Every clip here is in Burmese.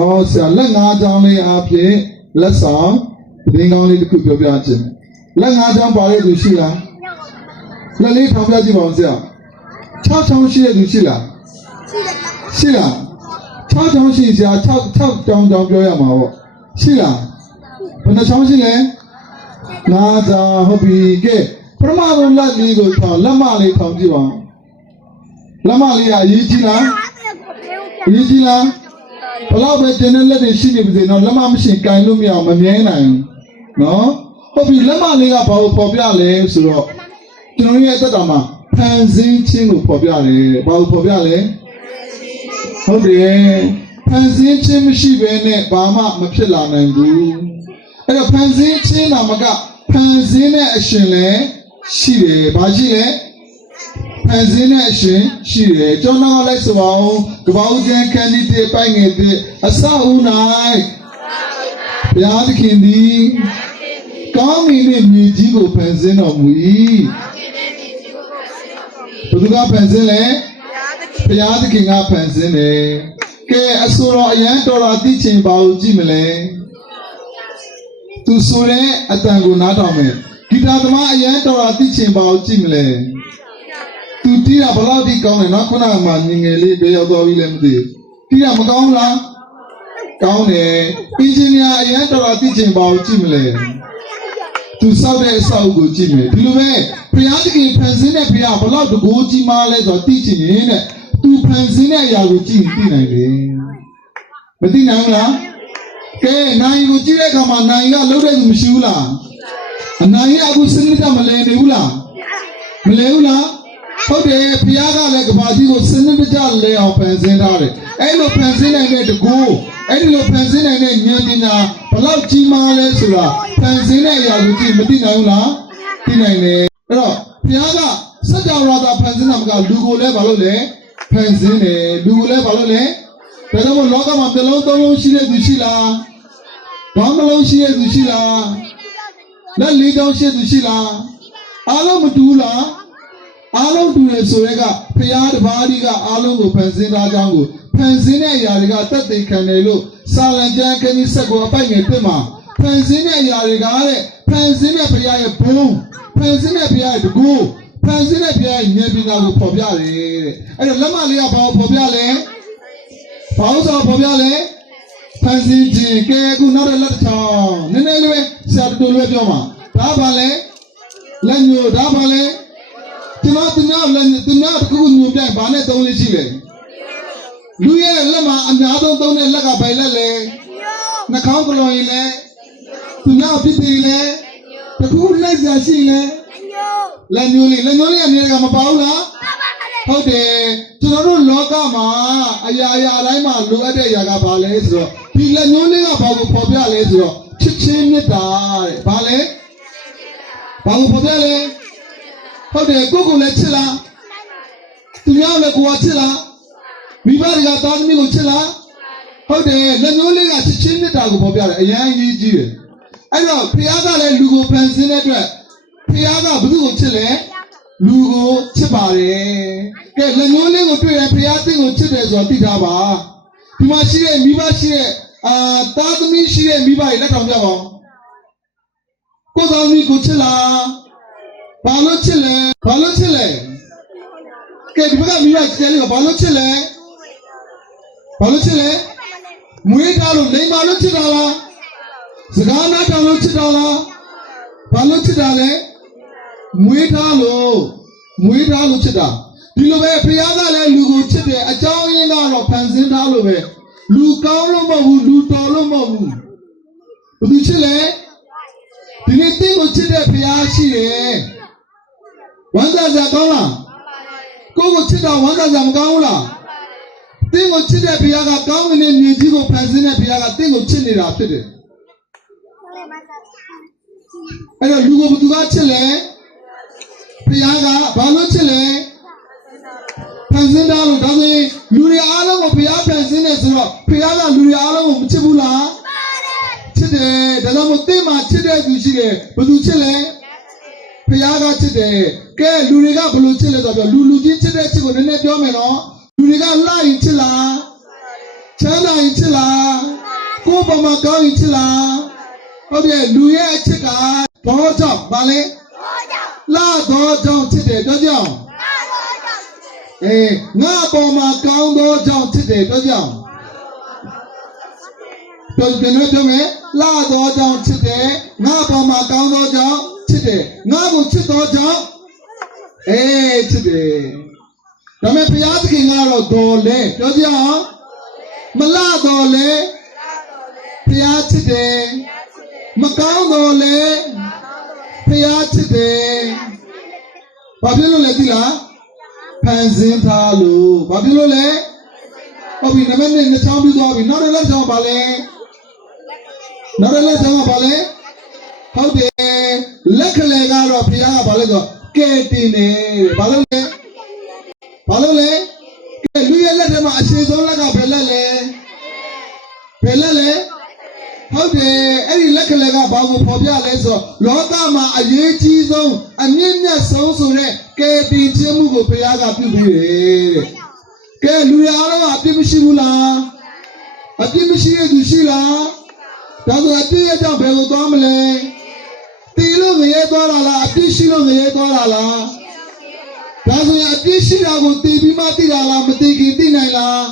နော်ဆရာလက်ငါးချောင်းလေးအပြင်လက်ဆောင်သတင်းကောင်းလေးတစ်ခုပြောပြခြင်းလက်ငါးချောင်းပါတဲ့သူရှိလားလက်လေးထောင်ပြကြည့်ပါဦးဆရာ6ချောင်းရှိတဲ့သူရှိလားရှိလား6ချောင်းရှိဆရာ6ချောင်းပြောရမှာပေါ့ရှိလားဘယ်နှချောင်းရှိလဲငါးချောင်းဟုတ်ပြီကဲပထမဆုံးလက်လေးကိုထောင်လက်မလေးထောင်ကြည့်ပါလက်မလေးကအရေးကြီးလားအရေးကြီးလားဘလောက်ပဲတင်းတဲ့လက်တွေရှိနေပါစေနော်လက်မမရှိကင်လို့မရအောင်မမြဲနိုင်နော်ဟုတ်ပြီလက်မလေးကဘာကိုပေါ်ပြလဲဆိုတော့ကျွန်တော်ရဲ့အသက်တာမှာဖန်ဆင်းခြင်းကိုပေါ်ပြတယ်ဘာကိုပေါ်ပြလဲဟုတ်တယ်ဖန်ဆင်းခြင်းမရှိဘဲနဲ့ဘာမှမဖြစ်လာနိုင်ဘူးအဲ့တော့ဖန်ဆင်းခြင်းနာမကဖန်ဆင်းတဲ့အရှင်လည်းရှိတယ်ဘာရှိလဲဖန်ဆင်းတဲ့အရှင်ရှိတယ်ကျွန်တော်လိုက်ဆိုအောင်ကပောင်းကျန်ခန်းဒီတေပိုင်ငယ်တဲ့အစအဦး၌ဘုရားသခင်သည်ကောင်းမီနဲ့မြေကြီးကိုဖန်ဆင်းတော်မူ၏ဘုရားဖန်ဆင်းလဲဘုရားသခင်ကဖန်ဆင်းတယ်ကဲအဆိုတော်အရန်တော်လာသိချင်ပါဦးကြည့်မလဲသူဆိုတဲ့အတန်ကိုနားထောင်မယ်ဂီတာသမားအရန်တော်လာသိချင်ပါဦးကြည့်မလဲသူတီးတာဘလောက်ထိကောင်းလဲနော်ခုနကမှငငယ်လေးဘယ်ရောက်သွားပြီလဲမသိဘူးတီးတာမကောင်းလားကောင်းတယ်အင်ဂျင်နီယာအရန်တော်လာသိချင်ပါဦးကြည့်မလဲသူစောက်တဲ့အဆောက်ကိုကြည့်မယ်ဒီလိုပဲဘုရားသခင်ဖန်ဆင်းတဲ့ဘုရားဘလောက်တကိုးကြီးမားလဲဆိုတော့သိချင်ရင်တဲ့သူဖန်ဆင်းတဲ့အရာကိုကြည့်သိနိုင်တယ်မသိနိုင်ဘူးလားကဲနိုင်ကိုကြည့်တဲ့အခါမှာနိုင်ကလှုပ်တဲ့သူမရှိဘူးလားအနိုင်ကအခုစနစ်တမလဲနေဘူးလားမလဲဘူးလားဟုတ်တယ်ဘုရားကလည်းကဘာကြီးကိုစနစ်တကျလဲအောင်ဖန်ဆင်းထားတယ်အဲ့လိုဖန်ဆင်းနိုင်တဲ့တကိုးအဲ့ဒီလိုဖန်ဆင်းနိုင်တဲ့ဉာဏ်ပညာဘလောက်ကြီးမားလဲဆိုတာဖန်ဆင်းတဲ့အရာကိုကြည့်မသိနိုင်ဘူးလားသိနိုင်တယ်အဲ့တော့ဘုရားကစัจ java သာဖန်ဆင်းတာမကလူကိုလည်းဘာလို့လဲဖန်ဆင်းတယ်လူကိုလည်းဘာလို့လဲဒါကြောင့်မို့လောကမှာမျိုးလုံးသုံးလုံးရှိတဲ့သူရှိလားဘာမလုံးရှိတဲ့သူရှိလားလက်လေးချောင်းရှိတဲ့သူရှိလားအားလုံးမတူလားအားလုံးတူတယ်ဆိုရဲကဖရာတပါးကြီးကအားလုံးကိုဖန်ဆင်းထားကြောင်းကိုဖန်ဆင်းတဲ့အရာတွေကတက်သိခံတယ်လို့စာလံကျမ်းခန်းကြီး7ကိုအပိုက်ငယ်ပြမှာဖန်ဆင်းတဲ့အရာတွေကတဲ့ဖန်ဆင်းတဲ့ဖရာရဲ့ဘုံဖန်ဆင်းတဲ့ဖရာရဲ့တကူဖန်ဆင်းတဲ့ဖရာရဲ့ဉာဏ်ပညာကိုပေါ်ပြတယ်တဲ့အဲ့တော့လက်မလေးကဘာကိုပေါ်ပြလဲဘာလို့ဆိုပေါ်ပြလဲဖန်ဆင်းခြင်းကဲအခုနောက်တဲ့လက်တစ်ချောင်းနည်းနည်းလေးဆရာတူလေးပြောမှာဒါဘာလဲလက်ညိုဒါဘာလဲကျွန်တော်သူများလက်သူများတစ်ခုညိုပြိုင်ဘာနဲ့သုံးလေးရှိလဲလူရဲ့လက်မှာအများဆုံးသုံးတဲ့လက်ကဘယ်လက်လဲနှာခေါင်းကလော်ရင်လဲသူများဖြစ်တယ်လဲတခုလက်စရာရှိလဲလက်ညိုလေးလက်ညိုလေးအနေနဲ့ကမပါဘူးလားဟုတ်တယ်ကျွန်တော်တို့လောကမှာအရာအတိုင်းမှာလိုအပ်တဲ့အရာကဘာလဲဆိုတော့ဒီလက်ညိုလေးကဘာကိုပေါ်ပြလဲဆိုတော့ချစ်ချင်းမေတ္တာတဲ့ဘာလဲဘာကိုပေါ်ပြလဲဟုတ်တယ်ကိုကိုလည်းချစ်လားသူများလည်းကိုကချစ်လားမိဘတွေကသားသမီးကိုချစ်လားဟုတ်တယ်လက်ညိုးလေးကချစ်ချင်းမေတ္တာကိုပေါ်ပြတယ်အရင်ကြီးကြီးတယ်အဲ့တော့ဖခင်ကလည်းလူကိုဖန်ဆင်းတဲ့အတွက်ဖခင်ကဘယ်သူကိုချစ်လဲလူကိုချစ်ပါတယ်ကဲလက်ညိုးလေးကိုတွေ့ရင်ဖခင်သင်ကိုချစ်တယ်ဆိုတော့သိထားပါဒီမှာရှိတဲ့မိဘရှိတဲ့သားသမီးရှိတဲ့မိဘတွေလက်ထောင်ပြပါဦးကိုသားသမီးကိုချစ်လားဘာလို့ချစ်လဲဘာလို့ချစ်လဲကဲဒီဘက်ကမိဘကျဲလေးကဘာလို့ချစ်လဲဘာလို့ချစ်လဲမွေးထားလို့လိမ်မာလို့ချစ်တာလားစကားနားထောင်လို့ချစ်တာလားဘာလို့ချစ်တာလဲမွေးထားလို့ချစ်တာဒီလိုပဲဖခင်ကလည်းလူကိုချစ်တယ်အကြောင်းရင်းကတော့ဖန်ဆင်းထားလို့ပဲလူကောင်းလို့မဟုတ်ဘူးလူတော်လို့မဟုတ်ဘူးဘယ်သူချစ်လဲဒီနေ့တင်းကိုချစ်တဲ့ဖခင်ရှိတယ်ဝမ်းသာစရာကောင်းလားကိုကိုချစ်တာဝမ်းသာစရာမကောင်းဘူးလားတင်းကိုချစ်တဲ့ဘုရားကကောင်းကင်နဲ့မြေကြီးကိုဖန်ဆင်းတဲ့ဘုရားကတင်းကိုချစ်နေတာဖြစ်တယ်အဲ့တော့လူကိုဘယ်သူကချစ်လဲဘုရားကဘာလို့ချစ်လဲဖန်ဆင်းတာလို့ဒါဆိုရင်လူတွေအားလုံးကိုဘုရားဖန်ဆင်းတယ်ဆိုတော့ဘုရားကလူတွေအားလုံးကိုမချစ်ဘူးလားချစ်တယ်ဒါကြောင့်မို့တင်းမှာချစ်တဲ့သူရှိတယ်ဘယ်သူချစ်လဲဘုရားကချစ်တယ်ကဲလူတွေကဘယ်လိုချစ်လဲဆိုတော့လူချင်းချစ်တဲ့ချစ်ကိုနည်းနည်းပြောမယ်နော်လူတွေကလှရင်ချစ်လားချမ်းသာရင်ချစ်လား အပေါ်မှာကောင်းရင်ချစ်လားဟုတ်တယ်လူရဲ့အချစ်ကသောကြောင့်ဘာလဲလာသောကြောင့်ချစ်တယ်ပြောကြအောင်ငါအပေါ်မှာကောင်းသောကြောင့်ချစ်တယ်ပြောကြအောင်ပြန်လို့ပြောမယ်လာသောကြောင့်ချစ်တယ်ငါအပေါ်မှာကောင်းသောကြောင့်ချစ်တယ်ငါကိုချစ်သောကြောင့်ချစ်တယ်ဒါပေမဲ့ဘုရားသခင်ကတော့တော်လဲပြောကြအောင်မလာတော်လဲဘုရားချစ်တယ်မကောင်းတော်လဲဘုရားချစ်တယ်ဘာဖြစ်လို့လဲသိလားဖန်ဆင်းထားလို့ဘာဖြစ်လို့လဲဟုတ်ပြီနံပါတ်1နှစ်ချောင်းပြီးသွားပြီနောက်တစ်လက်ချောင်းပါလဲနောက်တစ်လက်ချောင်းကပါလဲဟုတ်တယ်လက်ခလေကတော့ဘုရားကဘာလဲဆိုကဲတင်တယ်ဘာလို့လဲဘာလို့လဲကဲလူရဲ့လက်ထဲမှာအရှိဆုံးလက်ကဘယ်လက်လဲဘယ်လက်လဲဟုတ်တယ်အဲ့ဒီလက်ကလေးကဘာကိုဖော်ပြလဲဆိုတော့လောကမှာအရေးကြီးဆုံးအမြင့်မြတ်ဆုံးဆိုတဲ့ကယ်တင်ခြင်းမှုကိုဘုရားကပြုပေးတယ်တဲ့ကဲလူရအားလုံးအပြစ်မရှိဘူးလားအပြစ်မရှိရသူရှိလားဒါဆိုအပြစ်ရဲ့ကြောင့်ဘယ်ကိုသွားမလဲတီလို့ငရဲသွားတာလားအပြစ်ရှိလို့ငရဲသွားတာလားဒါဆိုရင်အပြစ်ရှိတာကိုတီပြီးမှသိတာလားမသိခင်သိနိုင်လား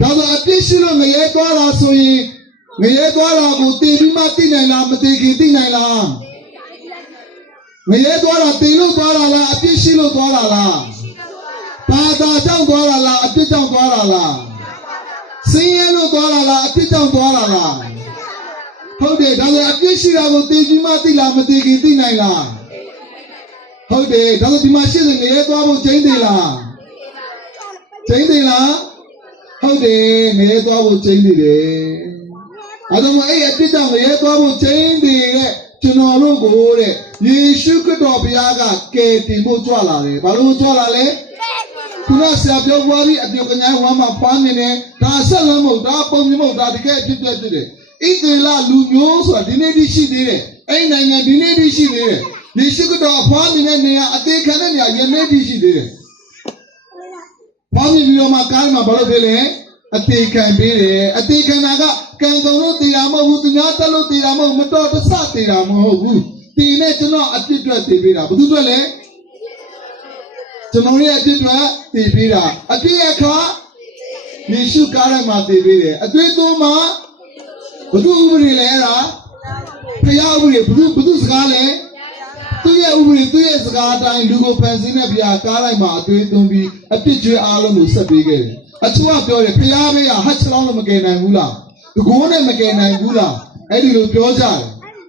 ဒါဆိုအပြစ်ရှိလို့ငရဲသွားတာဆိုရင်ငရဲသွားတာကိုတည်ပြီးမှသိနိုင်လားမသိခင်သိနိုင်လားငရဲသွားတာတည်လို့သွားတာလားအပြစ်ရှိလို့သွားတာလားဘာသာကြောင့်သွားတာလားအပြစ်ကြောင့်သွားတာလားဆင်းရဲလို့သွားတာလားအပြစ်ကြောင့်သွားတာလားဟုတ်တယ်ဒါဆိုအပြစ်ရှိတာကိုတည်ပြီးမှသိလားမသိခင်သိနိုင်လားဟုတ်တယ်ဒါဆိုဒီမှာရှိတဲ့ငရဲသွားဖို့ချိန်သေးလားချိန်သေးလားဟုတ်တယ်ငရဲသွားဖို့ချိန်သေးတယ်အဲ့တော့အဲ့အပြစ်ကြောင့်ရဲသွားဖို့ချိန်တဲ့ကျွန်တော်တို့ကိုတဲ့ယေရှုခရစ်တော်ဘုရားကကယ်တင်ဖို့ကြွလာတယ်ဘာလို့ကြွလာလဲသူကဆရာပြောသွားပြီးအပြုတ်ကညာဝမ်းမှာပါနေတယ်ဒါဆက်လမ်းမဟုတ်ဒါပုံမြင်မဟုတ်ဒါတကယ်အဖြစ်ပြဖြစ်တယ်ဣသေလလူမျိုးဆိုတာဒီနေ့တည်းရှိသေးတယ်အဲ့နိုင်ငံဒီနေ့တည်းရှိသေးတယ်ယေရှုခရစ်တော်အဖွားနေတဲ့နေရာအသေးခံတဲ့နေရာယနေ့တည်းရှိသေးတယ်ဘာမြင်ပြီးတော့မှကားမှာဘာလို့ဖြစ်လဲအသေးခံပေးတယ်အသေးခံတာကကံကုန်လို့တည်တာမဟုတ်ဘူးသူများတက်လို့တည်တာမဟုတ်မတော်တဆတည်တာမဟုတ်ဘူးတည်နဲ့ကျွန်တော်အပြစ်အတွက်တည်ပေးတာဘာလို့အတွက်လဲကျွန်တော်ရဲ့အပြစ်အတွက်တည်ပေးတာအပြစ်အခါယေရှုကားထဲမှာတည်ပေးတယ်အသွေးသွန်းမှာဘုသူဥပဒေလဲအဲ့ဒါဖျားဥပဒေဘုသူစကားလဲသူရဲ့ဥပဒေသူရဲ့စကားအတိုင်းလူကိုဖန်ဆင်းတဲ့ဘုရားကားလိုက်မှာအသွေးသွန်းပြီးအပြစ်ကြွအားလုံးကိုဆက်ပေးခဲ့တယ်အချို့ကပြောတယ်ဖျားဘေးကဟတ်ချလောင်းလို့မကယ်နိုင်ဘူးလားတကိုးနဲ့မကယ်နိုင်ဘူးလားအဲ့ဒီလိုပြောကြတယ်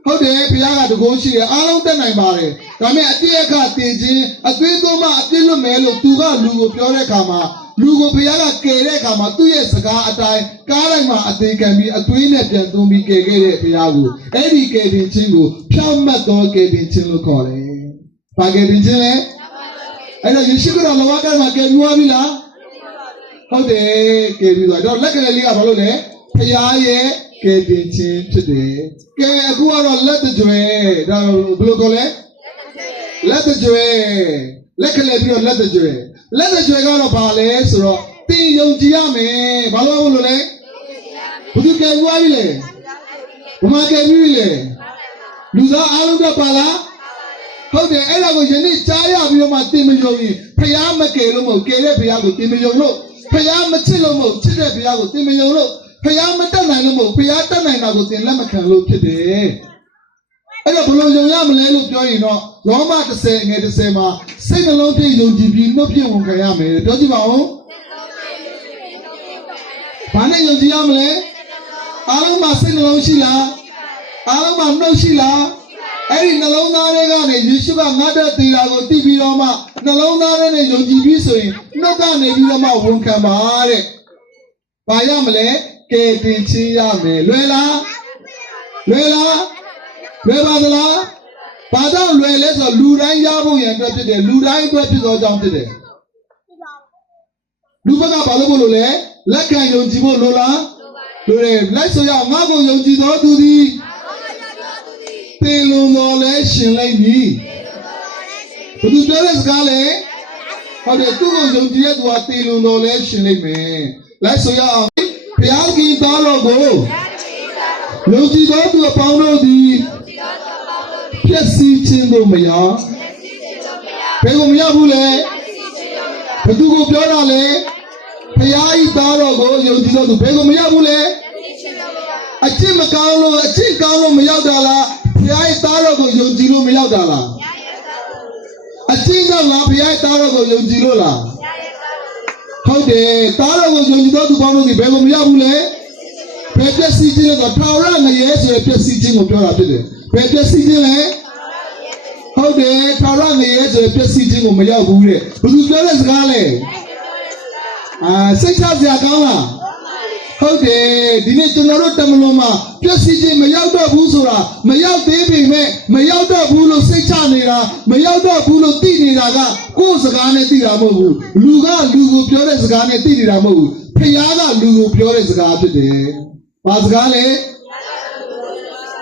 ဟုတ်တယ်ဘုရားကတကိုးရှိတယ်အားလုံးတက်နိုင်ပါတယ်ဒါပေမဲ့အပြည့်အခါတည်ခြင်းအသွေးသွန်းမှအပြစ်လွတ်မယ်လို့သူကလူကိုပြောတဲ့အခါမှာလူကိုဘုရားကကယ်တဲ့အခါမှာသူ့ရဲ့စကားအတိုင်းကားလိုက်မှာအသေးခံပြီးအသွေးနဲ့ပြန်သွန်းပြီးကယ်ခဲ့တဲ့ဘုရားကိုအဲ့ဒီကယ်တင်ခြင်းကိုဖြောင့်မတ်သောကယ်တင်ခြင်းလို့ခေါ်တယ်။ဘာကယ်တင်ခြင်းလဲ။အဲ့တော့ယေရှုခရစ်တော်လောကမှာကယ်ပြီးသွားပြီလား။ဟုတ်တယ်ကယ်ပြီးသွားတော့လက်ကလေးလေးကဘာလို့လဲ။ဘုရားရဲ့ကယ်တင်ခြင်းဖြစ်တယ်။ကဲအခုကတော့လက်တကြွယ်ဒါဘယ်လိုခေါ်လဲ။လက်တကြွယ်လက်ကလေးပြီးတော့လက်တကြွယ်လက်တကြွယ်ကတော့ဘာလဲဆိုတော့တင်ယုံကြည်ရမယ်ဘာလို့လဲဘုသူကယ်ပြီးသွားပြီလေဘုမကယ်ပြီးပြီလေလူသားအားလုံးတော့ပါလားဟုတ်တယ်အဲ့ဒါကိုယနေ့ကြားရပြီးတော့မှတင်မယုံရင်ဖျားမကယ်လို့မဟုတ်ကယ်တဲ့ဖျားကိုတင်မယုံလို့ဖျားမချစ်လို့မဟုတ်ချစ်တဲ့ဖျားကိုတင်မယုံလို့ဖျားမတတ်နိုင်လို့မဟုတ်ဖျားတတ်နိုင်တာကိုတင်လက်မခံလို့ဖြစ်တယ်အဲ့တော့ဘယ်လိုယုံရမလဲလို့ပြောရင်တော့ရောမ30ငယ်30မှာစိတ်နှလုံးဖြင့်ယုံကြည်ပြီးနှုတ်ဖြင့်ဝန်ခံရမယ်ပြောကြည့်ပါဦးဘာနဲ့ယုံကြည်ရမလဲအားလုံးမှာစိတ်နှလုံးရှိလားအားလုံးမှာနှုတ်ရှိလားအဲ့ဒီနှလုံးသားတွေကနေယေရှုကငါ့တဲ့သီလာကိုတည်ပြီးတော့မှနှလုံးသားတွေနဲ့ယုံကြည်ပြီးဆိုရင်နှုတ်ကနေပြီးတော့မှဝန်ခံပါတဲ့ဘာရမလဲကယ်တင်ခြင်းရမယ်လွယ်လားလွယ်လားလွယ်ပါသလားဘာကြောင့်လွယ်လဲဆိုတော့လူတိုင်းရဖို့ရန်အတွက်ဖြစ်တယ်လူတိုင်းအတွက်ဖြစ်သောကြောင့်ဖြစ်တယ်လူဘက်ကဘာလို့မလို့လဲလက်ခံယုံကြည်ဖို့လိုလားလိုတယ်လိုက်ဆိုရငါ့ကိုယုံကြည်သောသူသည်သေလွန်တော်လဲရှင်လိုက်မည်ဘယ်သူပြောတဲ့စကားလဲဟုတ်တယ်သူ့ကိုယုံကြည်တဲ့သူကသေလွန်တော်လဲရှင်လိုက်မယ်လိုက်ဆိုရအောင်ဘုရားခင်သားတော်ကို ယုံကြည်သောသူအပေါင်းတို့သည်ဖြည့်ဆည်းခြင်းကိုမရဘယ်ကိုမရဘူးလဲဘယ်သူကိုပြောတာလဲဖခင်ဤသားတော်ကိုယုံကြည်သောသူဘယ်ကိုမရဘူးလဲအကျင့်မကောင်းလို့အကျင့်ကောင်းလို့မရောက်တာလားဖခင်ဤသားတော်ကိုယုံကြည်လို့မရောက်တာလားအကျင့်ကြောင့်လားဖခင်ဤသားတော်ကိုယုံကြည်လို့လားဟုတ်တယ်သားတော်ကိုယုံကြည်သောသူပေါင်းတို့ဒီဘယ်ကိုမရဘူးလဲဘယ်ပျက်စီးခြင်းလဲဆိုထာဝရငရဲဆိုတဲ့ပျက်စီးခြင်းကိုပြောတာဖြစ်တယ်ဘယ်ပျက်စီးခြင်းလဲဟုတ်တယ်ထာဝရငရဲဆိုတဲ့ပျက်စီးခြင်းကိုမရောက်ဘူးတဲ့ဘယ်သူပြောတဲ့စကားလဲစိတ်ချစရာကောင်းလားဟုတ်တယ်ဒီနေ့ကျွန်တော်တို့တမလွန်မှာပျက်စီးခြင်းမရောက်တော့ဘူးဆိုတာမရောက်သေးပေမဲ့မရောက်တော့ဘူးလို့စိတ်ချနေတာမရောက်တော့ဘူးလို့သိနေတာကကိုယ်စကားနဲ့သိတာမဟုတ်ဘူးလူကလူကိုပြောတဲ့စကားနဲ့သိနေတာမဟုတ်ဘူးဖခင်ကလူကိုပြောတဲ့စကားဖြစ်တယ်ဘာစကားလဲ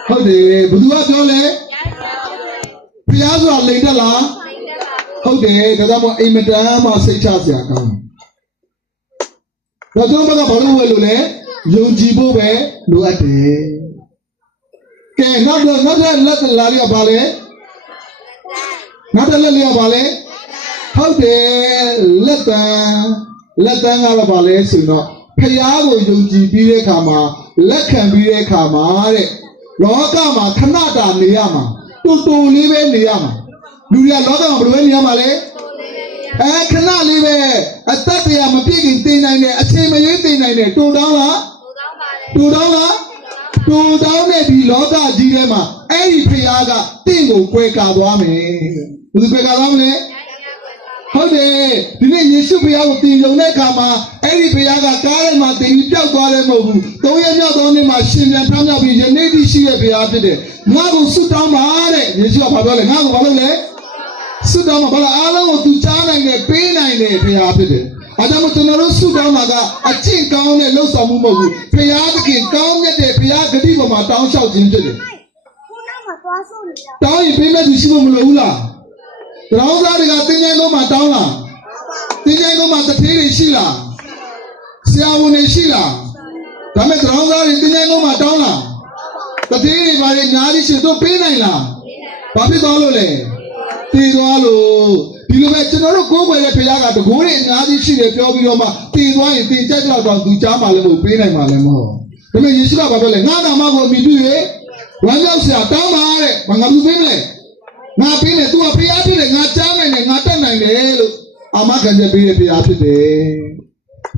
ဟုတ်တယ်ဘယ်သူကပြောလဲဖခင်ဆိုတာလိန်တက်လားဟုတ်တယ်ဒါကြောင့်မို့အိမ်မတန်းမှာစိတ်ချစရာကောင်းတော့ကျွန်တော်ကဘာလို့ဝယ်လို့လဲယုံကြည်ဖို့ပဲလိုအပ်တယ်ကဲနောက်လက်လာရပါလေနောက်လက်ရပါလေဟုတ်တယ်လက်တန်းကတော့ပါလဲဆိုတော့ဖခင်ကိုယုံကြည်ပြီးတဲ့အခါမှာလက်ခံပြီးတဲ့အခါမှာတဲ့လောကမှာခဏတာနေရမှာတူတူလေးပဲနေရမှာလူတွေကလောကမှာဘယ်လိုပဲနေရမှာလဲခဏလေးပဲအသက်တရားမပြည့်ခင်သိနိုင်တယ်အချိန်မရွေးသိနိုင်တယ်တူတောင်းလားတူတောင်းတဲ့ဒီလောကကြီးထဲမှာအဲ့ဒီဖခင်ကတင့်ကိုကွယ်ကာသွားမယ်ဘယ်သူကွယ်ကာသွားမလဲဟုတ်တယ်ဒီနေ့ယေရှုဖခင်ကိုတင်ကြုံတဲ့အခါမှာအဲ့ဒီဖခင်ကကားထဲမှာတင်ပြီးပျောက်သွားတယ်မဟုတ်ဘူး၃ရက်မြောက်သောနေ့မှာရှင်ပြန်ထမြောက်ပြီးယနေ့တိရှိတဲ့ဖခင်ဖြစ်တယ်ငါ့ကိုဆုတောင်းပါတဲ့ယေရှုကဘာပြောလဲငါ့ကိုဘာလုပ်လဲဆုတောင်းမှာဘာလဲအားလုံးကိုသူကြားနိုင်တယ်ပေးနိုင်တယ်ဖခင်ဖြစ်တယ်။အဲကြောင့်မို့ကျွန်တော်တို့ဆုတောင်းမှာကအကျင့်ကောင်းတဲ့လှုပ်ဆောင်မှုမဟုတ်ဘူး။ဖခင်သခင်ကောင်းမြတ်တဲ့ဖခင်ဂတိပေါ်မှာတောင်းလျှောက်ခြင်းဖြစ်တယ်။တောင်းရင်ပေးမဲ့သူရှိဖို့မလိုဘူးလား။တောင်းစားတွေကတင်းကျိုင်းကုန်းမှာတောင်းလား။တင်းကျိုင်းကုန်းမှာတထေးတွေရှိလား။ဆရာဝန်တွေရှိလား။ဒါမဲ့တောင်းစားတွေတင်းကျိုင်းကုန်းမှာတောင်းလား။တထေးတွေဘာတွေညားကြီးရှင်တို့ပေးနိုင်လား။ဘာဖြစ်သွားလို့လဲ။တည်သွားလို့ဒီလိုပဲကျွန်တော်တို့ကိုယ်ွယ်တဲ့ဖခင်ကတကိုးတွေအများကြီးရှိတယ်ပြောပြီးတော့မှတည်သွားရင်တည်ကြကြတော့သူကြားမှလည်းမဟုတ်ပေးနိုင်မှလည်းမဟုတ်ဒါပေမဲ့ယေရှုကဘာပြောလဲငါနာမကိုအမိပြု၍ဝမ်းမြောက်စရာတောင်းပါတဲ့ငါလူပေးမလဲငါပေးတယ်သူကဖခင်ဖြစ်တယ်ငါကြားနိုင်တယ်ငါတတ်နိုင်တယ်လို့အာမခံချက်ပေးတဲ့ဖခင်ဖြစ်တယ်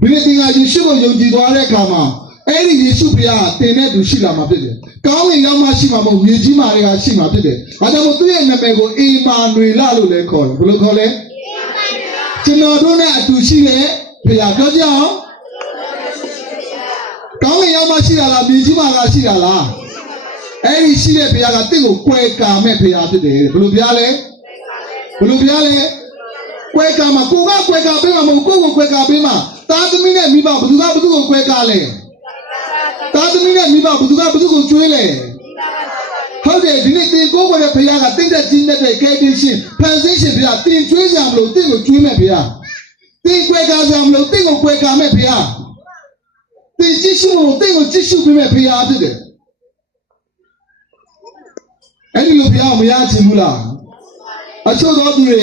ဒီနေ့သင်ကယေရှုကိုယုံကြည်သွားတဲ့အခါမှာအဲ့ဒီယေရှုဖခင်ကတင်တဲ့သူရှိလာမှာဖြစ်တယ်။ကောင်းကင်ရောက်မှရှိမှာမဟုတ်မြေကြီးမာတွေကရှိမှာဖြစ်တယ်။ဒါကြောင့်မို့သူ့ရဲ့နာမည်ကိုအေမာနွေလလို့လည်းခေါ်တယ်။ဘယ်လိုခေါ်လဲ။ကျွန်တော်တို့နဲ့အတူရှိတဲ့ဖခင်ပြောကြအောင်။ကောင်းကင်ရောက်မှရှိတာလားမြေကြီးမာကရှိတာလား။အဲ့ဒီရှိတဲ့ဖခင်ကတင့်ကိုကွယ်ကာမဲ့ဖခင်ဖြစ်တယ်။ဘယ်လိုပြလဲ။ဘယ်လိုပြလဲ။ကွယ်ကာမှာကိုကကွယ်ကာပေးမှာမဟုတ်ကိုကိုကွယ်ကာပေးမှာသားသမီးနဲ့မိဘဘသူကိုကွယ်ကာလဲ။သားသမီးနဲ့မိဘဘသူကိုကျွေးလဲဟုတ်တယ်ဒီနေ့တင်ကိုယ်ရဲ့ဖခင်ကတင့်တဲ့ကြီးနဲ့တဲ့ကဲတင်ရှင်ဖန်ဆင်းရှင်ဖခင်တင်ကျွေးကြမလို့တင့်ကိုကျွေးမဲ့ဖခင်တင်ကွယ်ကာကြမလို့တင့်ကိုကွယ်ကာမဲ့ဖခင်တင်ကြည့်ရှုလို့တင့်ကိုကြည့်ရှုပေးမဲ့ဖခင်ဖြစ်တယ်အဲ့ဒီလိုဖခင်မရချင်ဘူးလားအချို့သောသူတွေ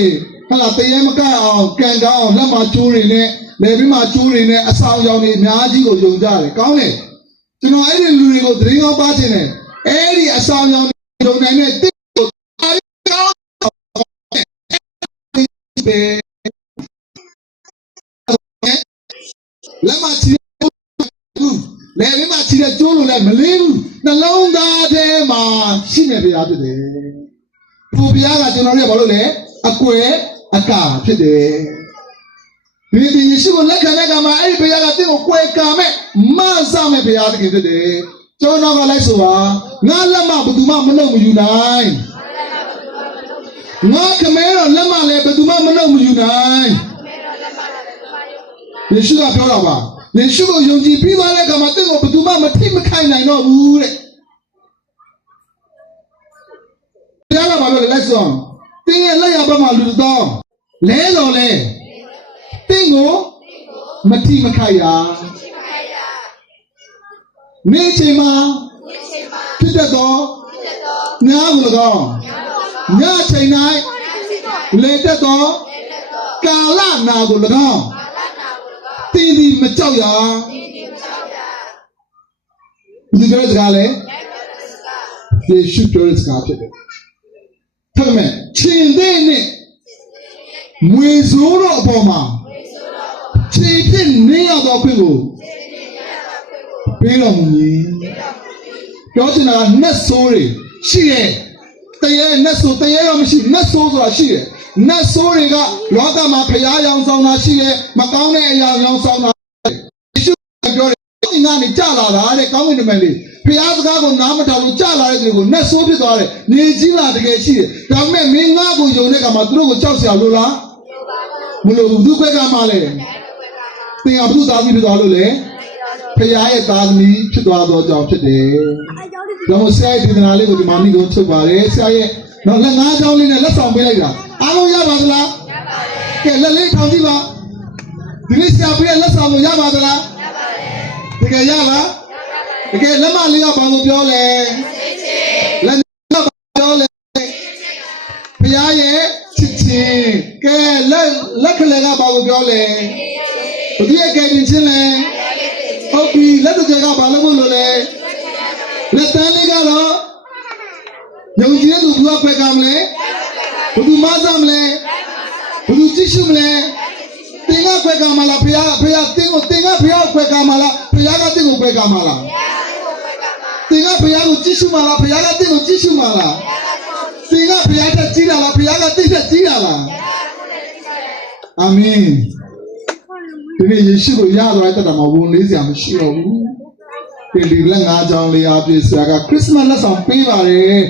ဟာလာတရေမကအောင်ကံကောင်းအောင်လက်မှာကျိုးတွေနဲ့လေပြီးမှကျိုးတွေနဲ့အဆောင်ရောင်တွေအများကြီးကိုယုံကြတယ်ကောင်းတယ်ကျွန်တော်အဲ့ဒီလူတွေကိုသတင်းကောင်းပါခြင်းနဲ့အဲ့ဒီအဆောင်ရောင်ယုံနိုင်တဲ့တိကိုအားကောင်းလက်မချီဘူးလေပြီးမှချီတဲ့ကျိုးလို့လည်းမလေးဘူးနှလုံးသားထဲမှာရှိနေပြရဖြစ်တယ်။ဘုရားကကျွန်တော်တို့ဘာလို့လဲအကွယ်အကာဖြစ်တယ်။ဒီယေရှုကိုလက်ခံတဲ့အခါမှာအဲ့ဒီဘုရားကတင့်ကိုကွယ်ကာမဲ့မဆမဲ့ဘုရားတကယ်ဖြစ်တယ်။ကျွန်တော်ကလိုက်ဆိုပါငါလက်မဘယ်သူမှမနှုတ်မယူနိုင်။ငါခမဲတော့လက်မလည်းဘယ်သူမှမနှုတ်မယူနိုင်။ယေရှုကပြောတာပါ။ယေရှုကိုယုံကြည်ပြီးသွားတဲ့အခါမှာတင့်ကိုဘယ်သူမှမထိမခိုင်နိုင်တော့ဘူးတဲ့။ဘုရားကဘာလို့လဲလက်ဆောင်တင်းရဲ့လက်ရဘက်မှာလူတော်လဲတော်လဲတင်းကိုမထိမခိုက်ရနေချိန်မှာ ဖြစ်တတ်သောညာကို၎င်းညချိန်၌လေတက်သောကာလနာကို၎င်းတင်းဒီမကြောက်ရဒီပြောတဲ့စကားလေယေရှုပြောတဲ့စကားဖြစ်တယ်ထပ်မယ်ချင်းတဲ့နဲ့မွေစိုးတော့အပေါ်မှာခြေပြင်းနေရတော့ခွင့်ကိုပေးတော်မူမည်ပြောချင်တာကနတ်ဆိုးတွေရှိတယ်တရေနတ်ဆိုးတရေတော့မရှိနတ်ဆိုးဆိုတာရှိတယ်နတ်ဆိုးတွေကလောကမှာဖျားရောင်ဆောင်တာရှိတယ်မကောင်းတဲ့အရာရောင်ဆောင်တာယေရှုပြောတယ်ကောင်းကင်ကနေကြလာတာတဲ့ကောင်းကင်တမန်လေးဖျားစကားကိုနားမထောင်လို့ကြလာတဲ့သူကိုနတ်ဆိုးဖြစ်သွားတယ်နေကြီးလာတကယ်ရှိတယ်ဒါပေမဲ့မင်းငါ့ကိုယုံတဲ့ကမှာသူတို့ကိုကြောက်စရာလို့လားမလို့ဘူးသူခွဲကမှလဲသင်ကဘုသူသားသမီးဖြစ်သွားလို့လေဖခင်ရဲ့သားသမီးဖြစ်သွားသောကြောင့်ဖြစ်တယ်။ဒါမို့ဆရာရဲ့ဒေသနာလေးကိုဒီမှာမိကုန်ချုပ်ပါတယ်။ဆရာရဲ့တော့လက်ငါးချောင်းလေးနဲ့လက်ဆောင်ပေးလိုက်တာအားလုံးရပါသလား။ကဲလက်လေးထောင်ကြည့်ပါ။ဒီနေ့ဆရာပေးတဲ့လက်ဆောင်ကိုရပါသလား။တကယ်ရလား။တကယ်လက်မလေးကဘာလို့ပြောလဲ။လက်ပြောလဲဖခင်ရဲ့ချစ်ချင်းကဲလက်ကလေးကဘာလို့ပြောလဲ။ဘုရားကဲတင်ချင်းလဲဟုတ်ပြီလက်တကြကဘာလို့မလို့လဲလက်တန်းလေးကတော့ယုံကြည်တဲ့သူဘုရားခွဲကမလဲဘယ်သူမဆမ်းမလဲဘယ်သူကြည့်ရှုမလဲသင်ကခွဲကမလားဖခင်သင်ကိုသင်ကဖခင်ခွဲကမလားဖခင်ကသင်ကိုခွဲကမလားသင်ကဖခင်ကိုကြည့်ရှုမလားဖခင်ကသင်ကိုကြည့်ရှုမလားသင်ကဖခင်တက်ကြည့်တာလားဖခင်ကသင်တက်ကြည့်တာလားအာမင်ဒီနေ့ယေရှုကိုရသွားတဲ့တတ်တာမှာဝန်လေးစရာမရှိတော့ဘူးဒီလက်ငါးချောင်းလေးအပြည့်ဆရာကခရစ်စမတ်လက်ဆောင်ပေးပါတယ်